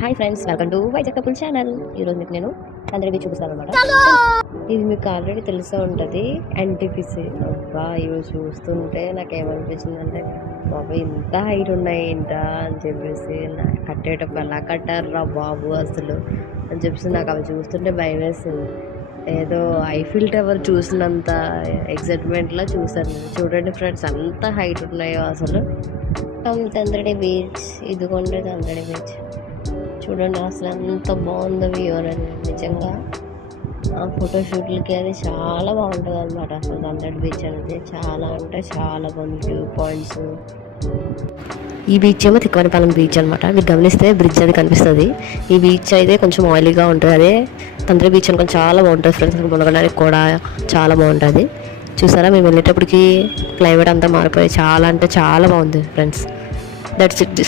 Hi friends, welcome to Vizag couple channel. ఈరోజు మీకు నేను తండ్రి చూపిస్తాను అనమాట. ఇది మీకు ఆల్రెడీ తెలిసే ఉంటుంది, ఎన్టీపీసీ. అబ్బా ఇవి చూస్తుంటే నాకు ఏమనిపించింది అంటే, బాబు ఇంత హైట్ ఉన్నాయి ఏంటా అని చెప్పేసి, కట్టేటప్పుడు ఎలా కట్టారా బాబు అసలు అని చెప్పేసి నాకు అవి చూస్తుంటే భయం వేసింది. ఏదో ఐఫిల్ టవర్ చూసినంత ఎగ్జైట్మెంట్లో చూసాను. చూడండి ఫ్రెండ్స్, అంత హైట్ ఉన్నాయో అసలు. తండ్రి బీచ్, ఇదిగోండి తండ్రి బీచ్. చూడండి అసలు ఎంత బాగుందో వ్యూ అనేది. నిజంగా ఆ ఫోటోషూట్లకి అది చాలా బాగుంటుంది అనమాట. అసలు తండ్రి బీచ్ అనేది చాలా అంటే చాలా బాగుంది. View points. ఈ బీచ్ ఏమో తిక్కువనిపాలెం బీచ్ అనమాట. మీరు గమనిస్తే బ్రిడ్జ్ అది కనిపిస్తుంది. ఈ బీచ్ అయితే కొంచెం ఆయిలీగా ఉంటుంది. అదే తండ్రి బీచ్ అనుకోని చాలా బాగుంటుంది ఫ్రెండ్స్. మునగడానికి కూడా చాలా బాగుంటుంది. చూసారా, మేము వెళ్ళేటప్పటికి క్లైమేట్ అంతా మారిపోయి చాలా అంటే చాలా బాగుంది ఫ్రెండ్స్. That's it.